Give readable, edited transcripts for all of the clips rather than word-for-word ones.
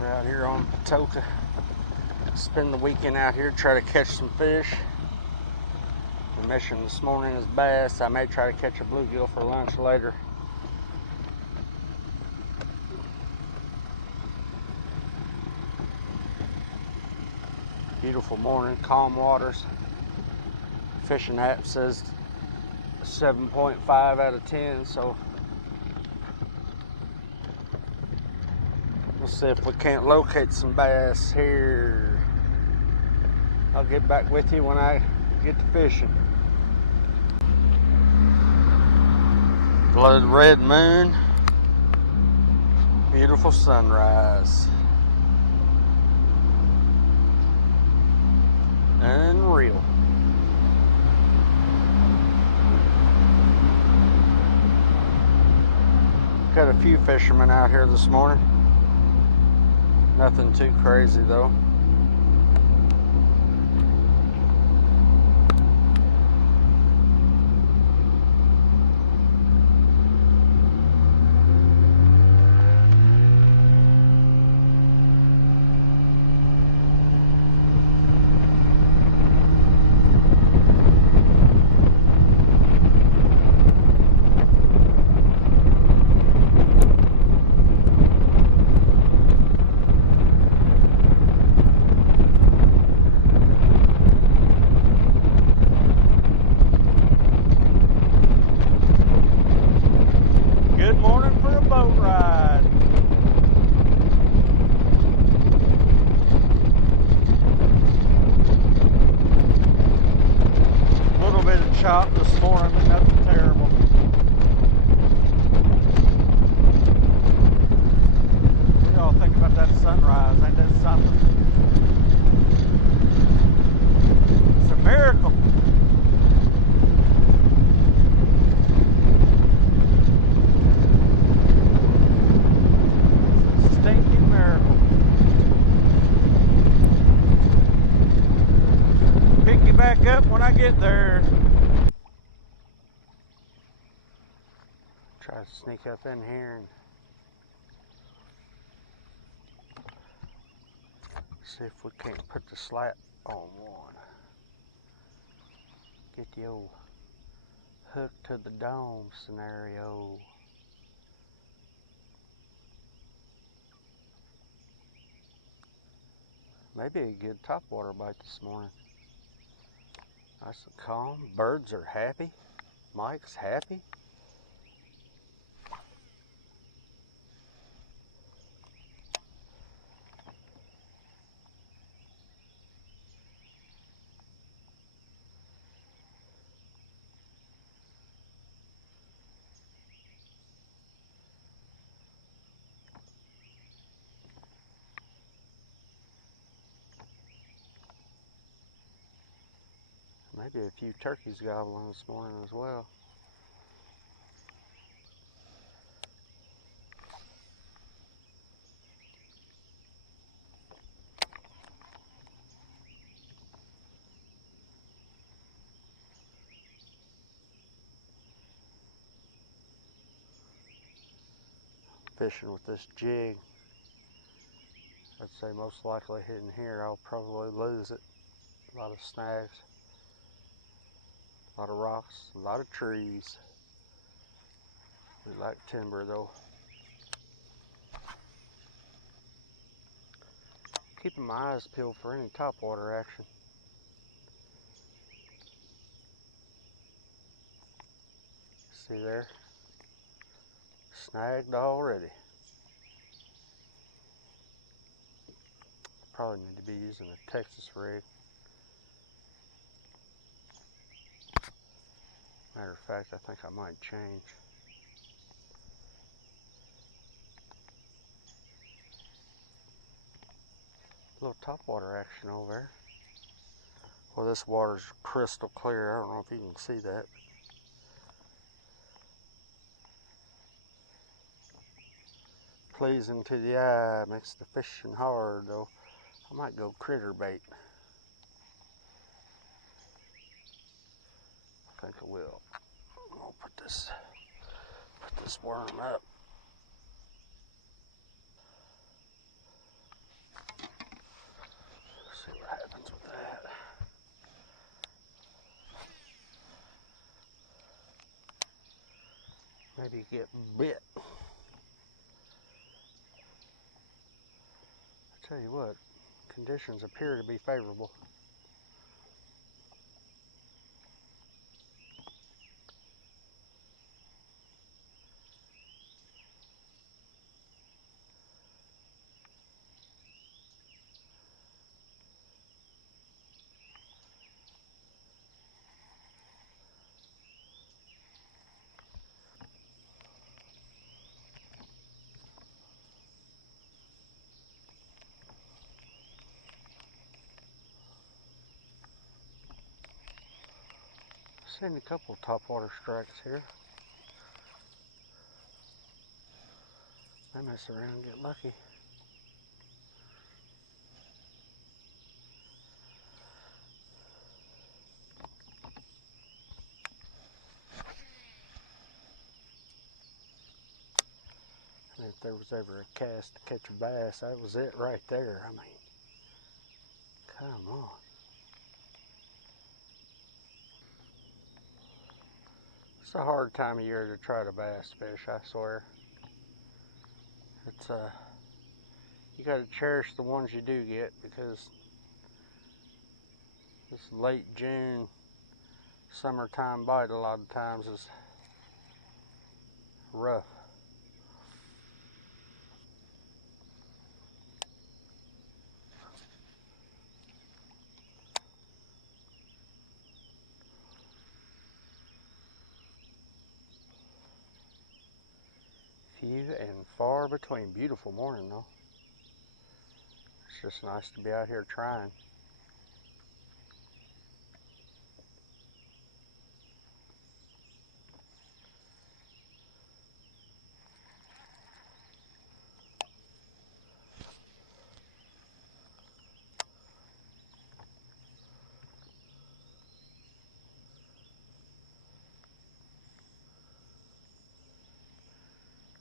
We're out here on Patoka. Spend the weekend out here, try to catch some fish. The mission this morning is bass. I may try to catch a bluegill for lunch later. Beautiful morning, calm waters. Fishing app says 7.5 out of 10, so we'll see if we can't locate some bass here. I'll get back with you when I get to fishing. Blood red moon, beautiful sunrise. Unreal. Got a few fishermen out here this morning. Nothing too crazy though. Good morning for a boat ride. A little bit of chop this morning, but nothing terrible. What do y'all think about that sunrise? Ain't that something? It's a miracle. Stinking miracle. Pick you back up when I get there. Try to sneak up in here and see if we can't put the slat on one. Get the old hook to the dome scenario. Maybe a good topwater bite this morning. Nice and calm. Birds are happy. Mike's happy. Maybe a few turkeys gobbling this morning as well. Fishing with this jig. I'd say most likely hitting here, I'll probably lose it. A lot of snags, a lot of rocks, a lot of trees. We like timber though. Keeping my eyes peeled for any topwater action. See there? Snagged already. Probably need to be using a Texas rig. Matter of fact, I think I might change. A little topwater action over there. Well, this water's crystal clear. I don't know if you can see that. Pleasing to the eye, makes the fishing hard though. I might go critter bait. I think I will. I'll put this worm up. maybe get bit. I tell you what, conditions appear to be favorable. Seeing a couple topwater strikes here. They mess around and get lucky. And if there was ever a cast to catch a bass, that was it right there. I mean, come on. It's a hard time of year to try to bass fish, I swear. It's you got to cherish the ones you do get, because this late June, summertime bite a lot of times is rough. Few and far between. Beautiful morning though. It's just nice to be out here trying.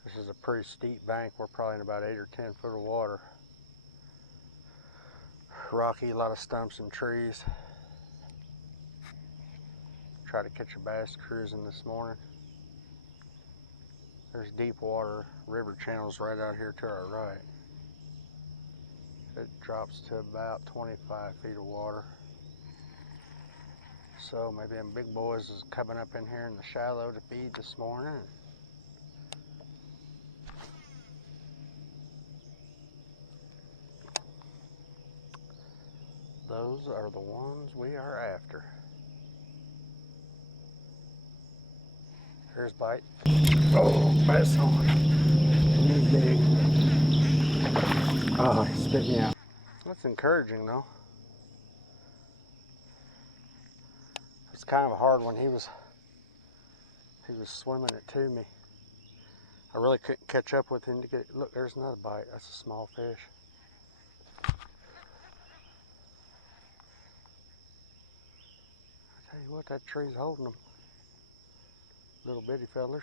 This is a pretty steep bank. We're probably in about 8 or 10 foot of water. Rocky, a lot of stumps and trees. Try to catch a bass cruising this morning. There's deep water river channels right out here to our right. It drops to about 25 feet of water. So maybe them big boys is coming up in here in the shallow to feed this morning. Those are the ones we are after. Here's bite. Oh, bass on. He's big. Oh, he spit me out. That's encouraging though. It's kind of a hard one. He was swimming it to me. I really couldn't catch up with him to get it. Look, there's another bite. That's a small fish. I tell you what, that tree's holding them. Little bitty fellers.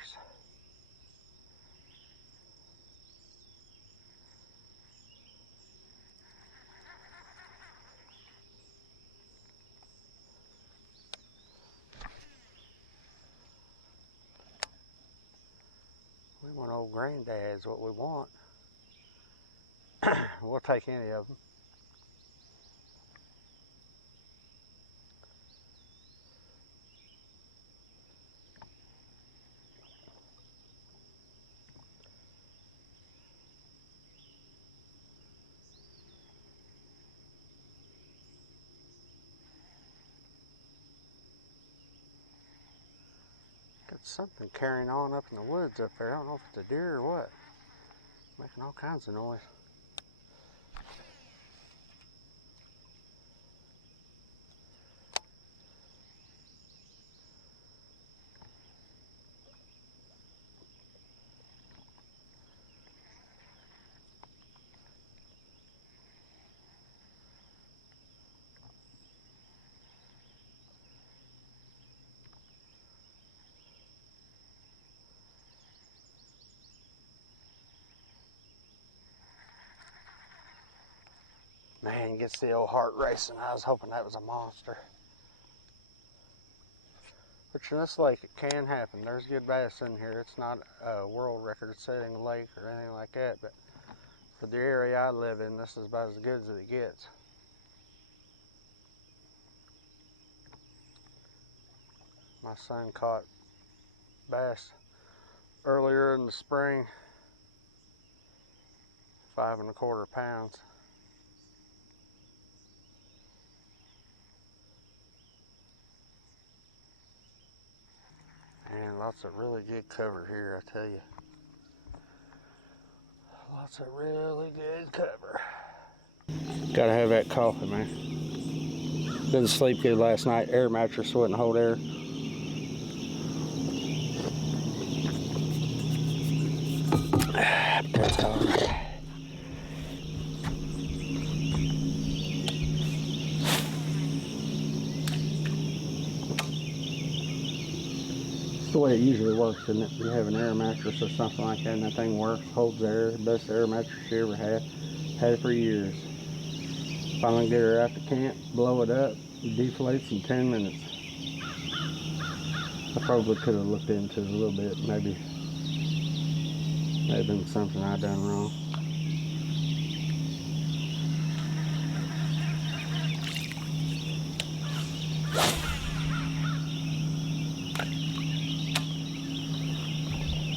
We want old granddad's what we want. We'll take any of them. Got something carrying on up in the woods up there. I don't know if it's a deer or what. Making all kinds of noise. Man, gets the old heart racing. I was hoping that was a monster. Which in this lake, it can happen. There's good bass in here. It's not a world record setting lake or anything like that, but for the area I live in, this is about as good as it gets. My son caught bass earlier in the spring, 5¼ pounds. And lots of really good cover here, I tell you. Lots of really good cover. Gotta have that coffee, man. Didn't sleep good last night. Air mattress wouldn't hold air. That's all right. It's the way it usually works, isn't it? You have an air mattress or something like that, and that thing works, holds air. Best air mattress you ever had. Had it for years. Finally get her out to camp, blow it up, it deflates in 10 minutes. I probably could have looked into it a little bit, maybe been something I done wrong.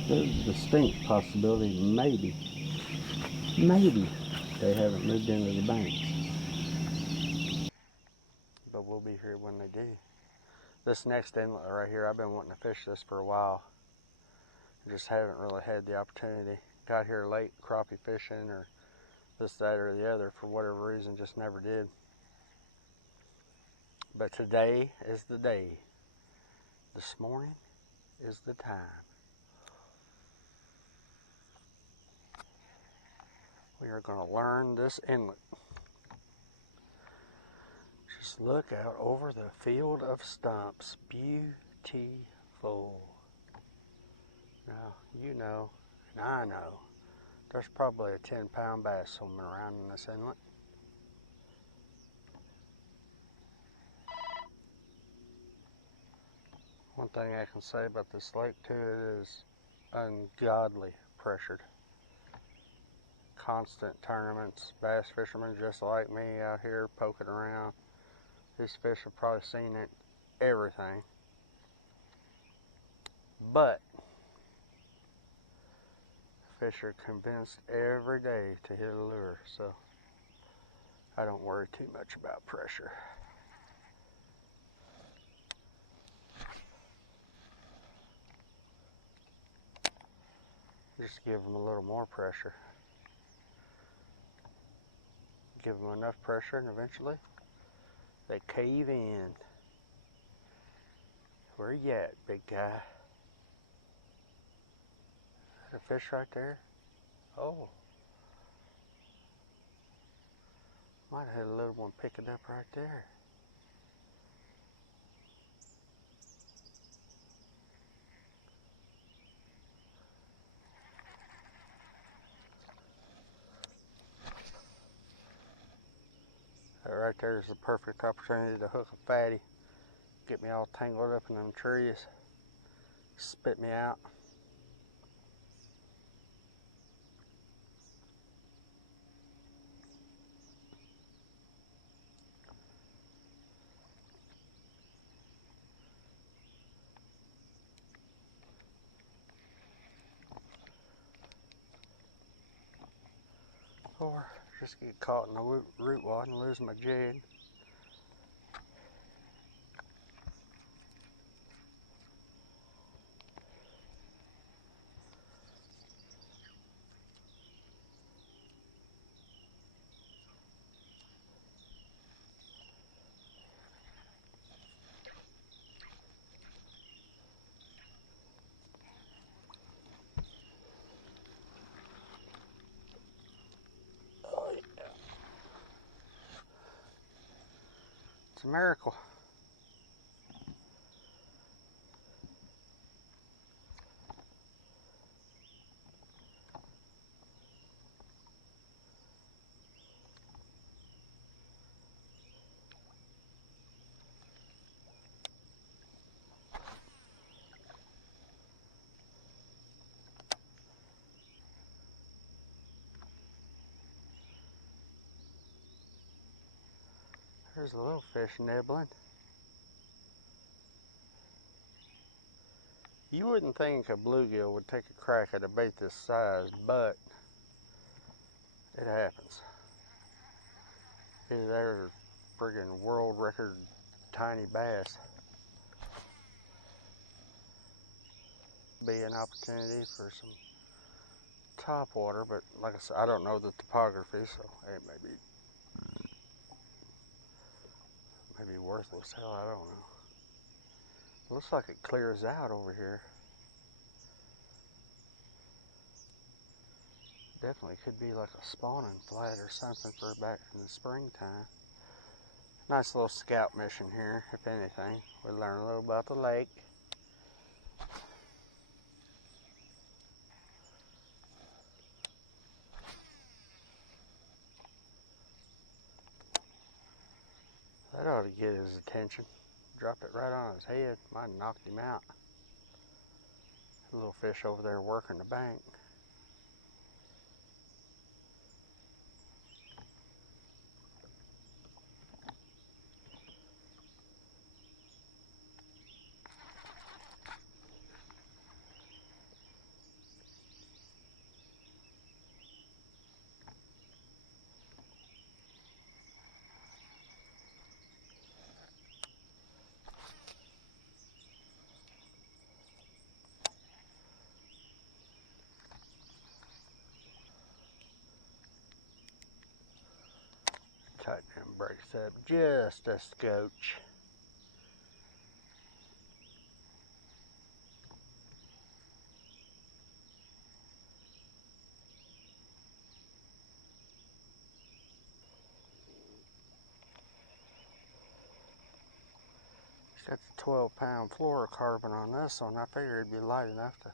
There's a distinct possibility, maybe they haven't moved into the banks. But we'll be here when they do. This next inlet right here, I've been wanting to fish this for a while. I just haven't really had the opportunity. Got here late crappie fishing or this, that, or the other for whatever reason, just never did. But today is the day. This morning is the time. We are going to learn this inlet. Just look out over the field of stumps. Beautiful. Now, you know, and I know, there's probably a 10-pound bass swimming around in this inlet. One thing I can say about this lake too, it is ungodly pressured. Constant tournaments, bass fishermen just like me out here poking around. These fish have probably seen it, everything. But fish are convinced every day to hit a lure, so I don't worry too much about pressure. Just give them a little more pressure. Give them enough pressure and eventually they cave in. Where you at, big guy? Is that a fish right there? Oh. Might have had a little one picking up right there. That right there is the perfect opportunity to hook a fatty. Get me all tangled up in them trees. Spit me out. Or just get caught in the root wad and lose my jig. Oh yeah. It's a miracle. There's a little fish nibbling. You wouldn't think a bluegill would take a crack at a bait this size, but it happens. They're friggin' world record tiny bass. Be an opportunity for some top water, but like I said, I don't know the topography, so it may be worthless. Hell, I don't know. Looks like it clears out over here. Definitely could be like a spawning flat or something for back in the springtime. Nice little scout mission here, if anything. We learn a little about the lake. That ought to get his attention. Dropped it right on his head. Might have knocked him out. A little fish over there working the bank. Tighten them brakes up just a scotch. Got the 12-pound fluorocarbon on this one. I figured it'd be light enough to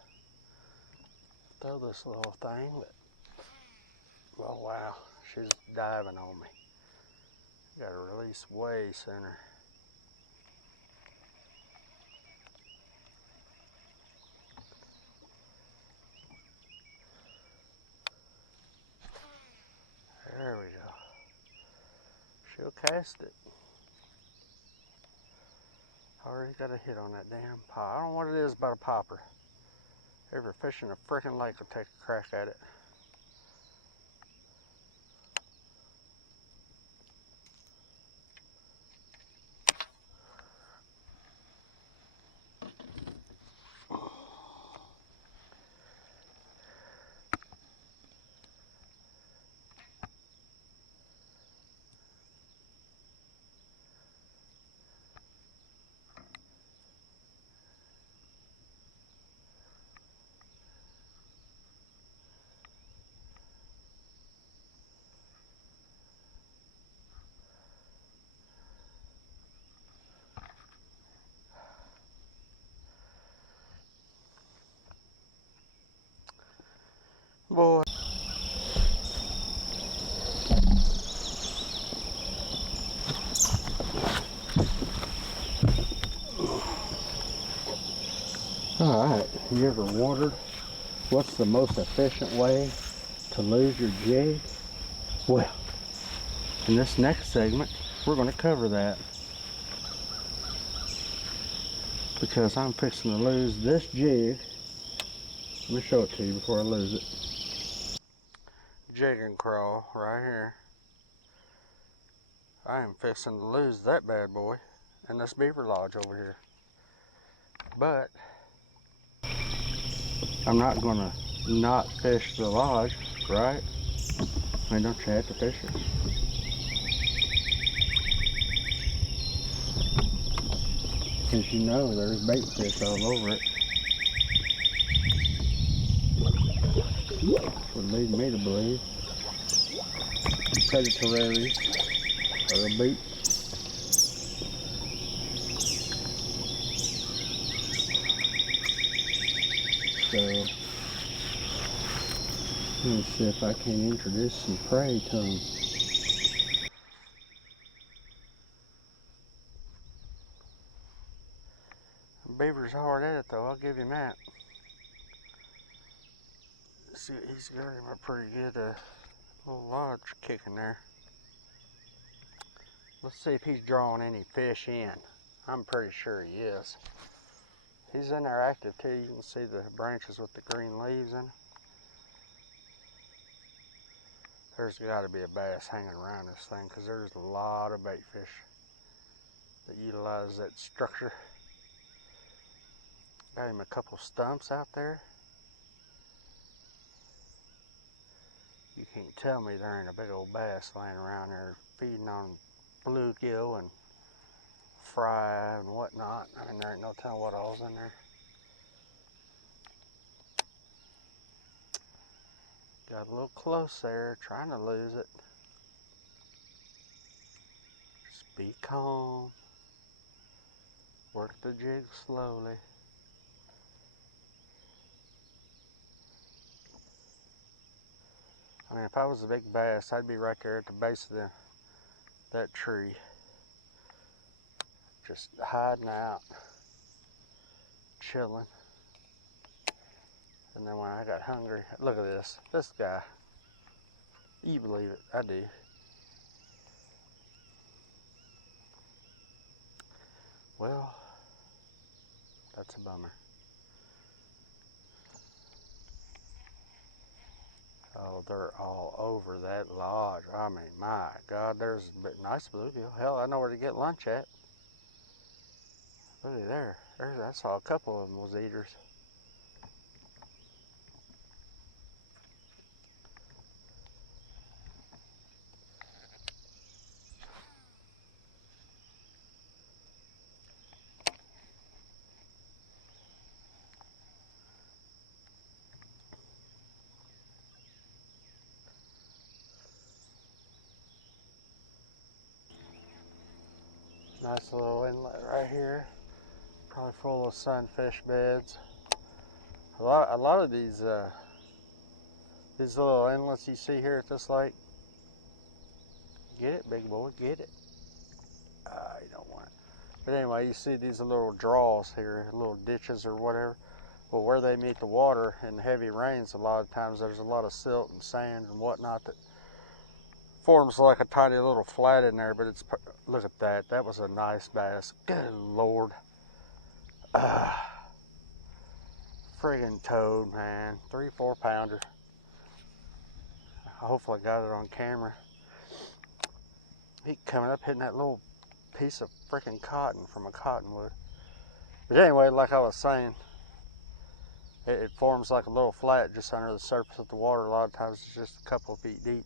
throw this little thing, but oh wow, she's diving on me. Got to release way sooner. There we go. She'll cast it. Already got a hit on that damn pop. I don't know what it is about a popper. Every fish in the frickin' lake will take a crack at it. Boy. Alright, you ever wondered what's the most efficient way to lose your jig? Well, in this next segment, we're going to cover that. Because I'm fixing to lose this jig. Let me show it to you before I lose it. Jig and crawl right here. I am fixing to lose that bad boy in this beaver lodge over here. But I'm not going to not fish the lodge, right? I mean, don't you have to fish it? Because you know there's bait fish all over it. That's what leads me to believe predatories are a bait. So, let me see if I can introduce some prey to them. Beaver's hard at it though, I'll give him that. See, he's got him a pretty good little lodge kicking there. Let's see if he's drawing any fish in. I'm pretty sure he is. He's in there active too. You can see the branches with the green leaves in it. There's got to be a bass hanging around this thing because there's a lot of bait fish that utilize that structure. Got him a couple stumps out there. You can't tell me there ain't a big old bass laying around there feeding on bluegill and fry and whatnot. I mean, there ain't no telling what all's in there. Got a little close there, trying to lose it. Just be calm. Work the jig slowly. I mean, if I was a big bass, I'd be right there at the base of that tree. Just hiding out, chilling. And then when I got hungry, look at this guy. You believe it? I do. Well, that's a bummer. Oh, they're all over that lodge. I mean, my God, there's a nice bluegill. Hell, I know where to get lunch at. Look at there. I saw a couple of them was eaters. Nice little inlet right here. Probably full of sunfish beds. A lot of these little inlets you see here at this lake. Get it, big boy, get it. You don't want it. But anyway, you see these little draws here, little ditches or whatever. Well, where they meet the water in heavy rains, a lot of times there's a lot of silt and sand and whatnot that forms like a tiny little flat in there. But it's, look at that. That was a nice bass. Good Lord. Friggin' toad, man. 3-4 pounder. Hopefully I got it on camera. He coming up hitting that little piece of freaking cotton from a cottonwood. But anyway, like I was saying, it forms like a little flat just under the surface of the water. A lot of times it's just a couple of feet deep.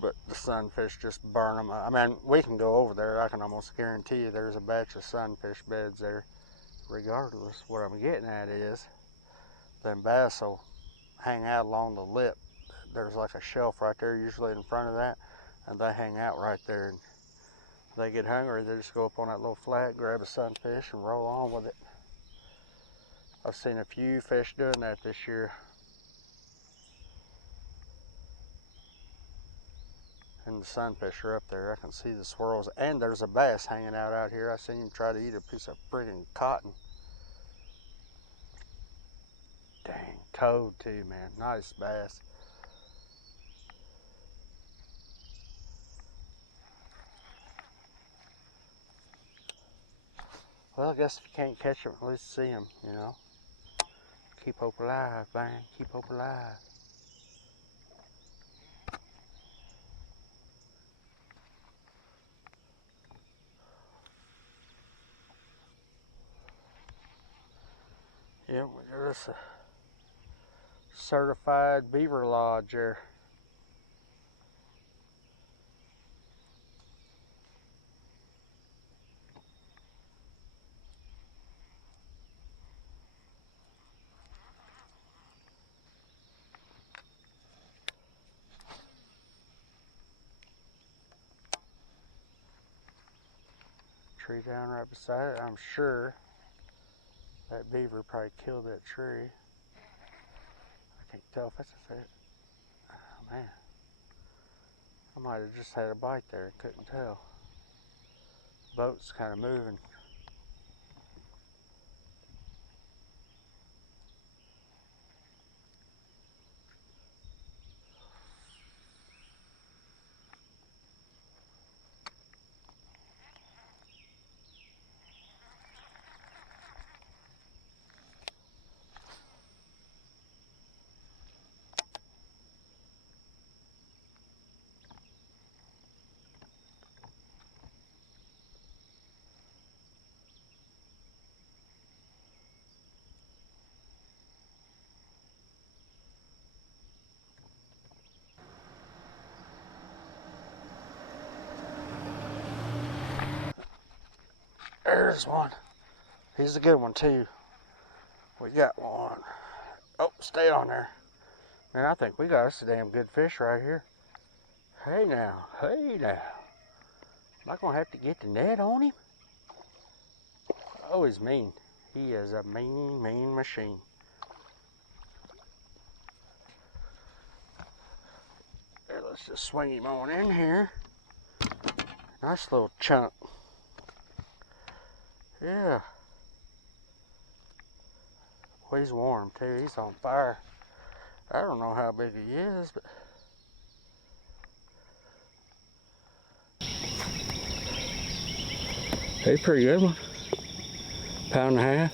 But the sunfish just burn them. I mean, we can go over there. I can almost guarantee you there's a batch of sunfish beds there. Regardless, what I'm getting at is, them bass will hang out along the lip. There's like a shelf right there, usually in front of that, and they hang out right there. And they get hungry, they just go up on that little flat, grab a sunfish, and roll on with it. I've seen a few fish doing that this year. And the sunfish are up there. I can see the swirls. And there's a bass hanging out here. I seen him try to eat a piece of friggin' cotton. Dang, toad too, man. Nice bass. Well, I guess if you can't catch them, at least see them, you know. Keep hope alive, man. Keep hope alive. Yep, there's a certified beaver lodge there. Tree down right beside it. I'm sure that beaver probably killed that tree. I can't tell if that's a fish. Oh man, I might have just had a bite there. Couldn't tell. Boat's kind of moving. There's one. He's a good one too. We got one. Oh, stay on there. Man, I think we got us a damn good fish right here. Hey now, hey now. Am I gonna have to get the net on him? Oh, he's mean. He is a mean, mean machine. Here, let's just swing him on in here. Nice little chunk. Yeah. Well, he's warm too. He's on fire. I don't know how big he is, but he's a pretty good one. Pound and a half,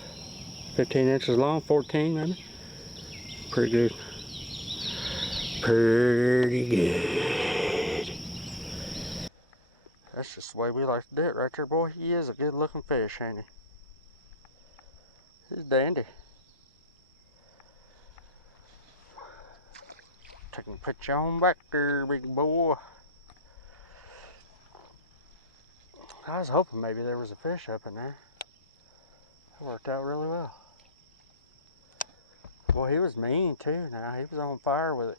15 inches long, 14 maybe. Pretty good. Pretty good. That's just the way we like to do it right there, boy. He is a good looking fish, ain't he? He's dandy. Take and put you on back there, big boy. I was hoping maybe there was a fish up in there. That worked out really well. Boy, he was mean too now. He was on fire with it.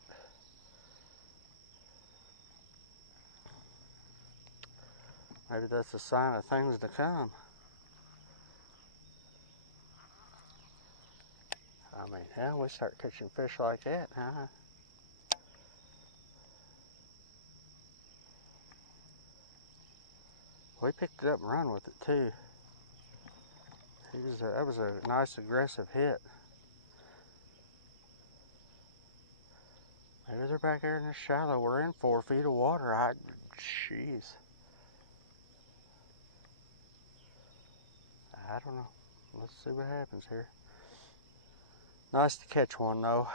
Maybe that's a sign of things to come. I mean, yeah, we start catching fish like that, huh? We picked it up and run with it too. That was a nice aggressive hit. Maybe they're back there in the shallow. We're in 4 feet of water. Jeez. I don't know. Let's see what happens here. Nice to catch one though.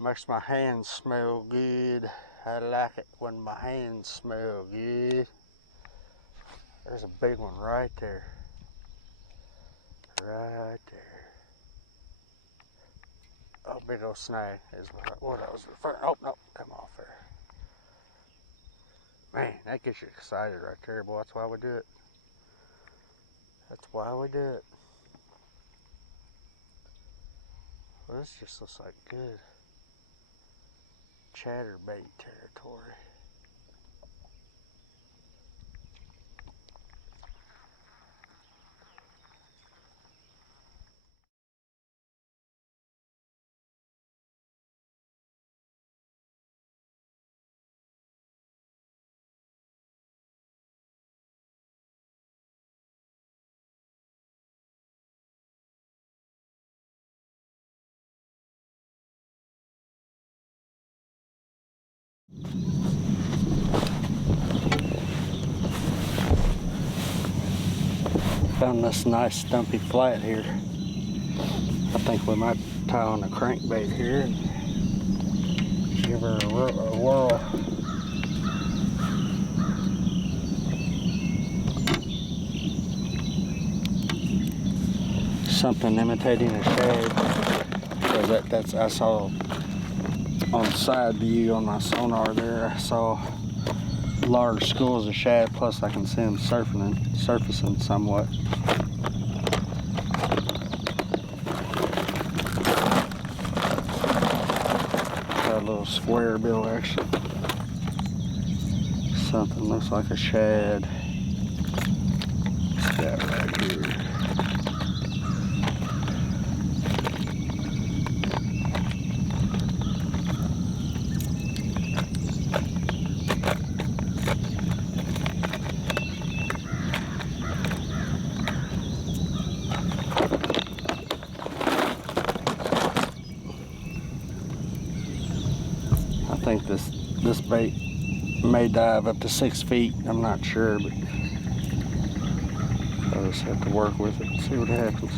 Makes my hands smell good. I like it when my hands smell good. There's a big one right there. Right there. Oh, big old snag is what I was referring. Oh, no, come off there. Man, that gets you excited right there, boy. That's why we do it. That's why we do it. Well, this just looks like good chatterbait territory. Found this nice stumpy flat here. I think we might tie on a crankbait here and give her a whirl. Something imitating a shad. Because I saw on the side view on my sonar there, I saw large schools of shad, plus I can see them surfacing somewhat. Got a little square bill action. Something looks like a shad. What's that right here? I think this bait may dive up to 6 feet. I'm not sure, but I'll just have to work with it and see what happens.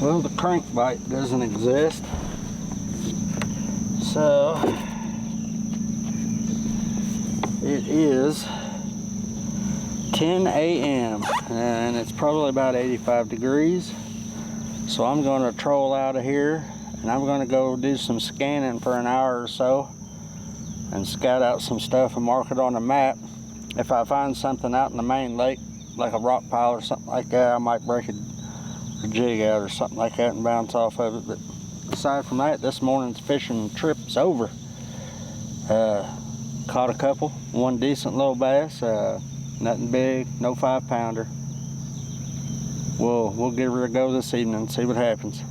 Well, the crankbait doesn't exist, so it is 10 a.m. and it's probably about 85 degrees. So I'm going to troll out of here and I'm going to go do some scanning for an hour or so and scout out some stuff and mark it on a map. If I find something out in the main lake, like a rock pile or something like that, I might break a jig out or something like that and bounce off of it. But aside from that, this morning's fishing trip's over. Caught a couple, one decent little bass, nothing big, no 5-pounder. We'll give her a go this evening and see what happens.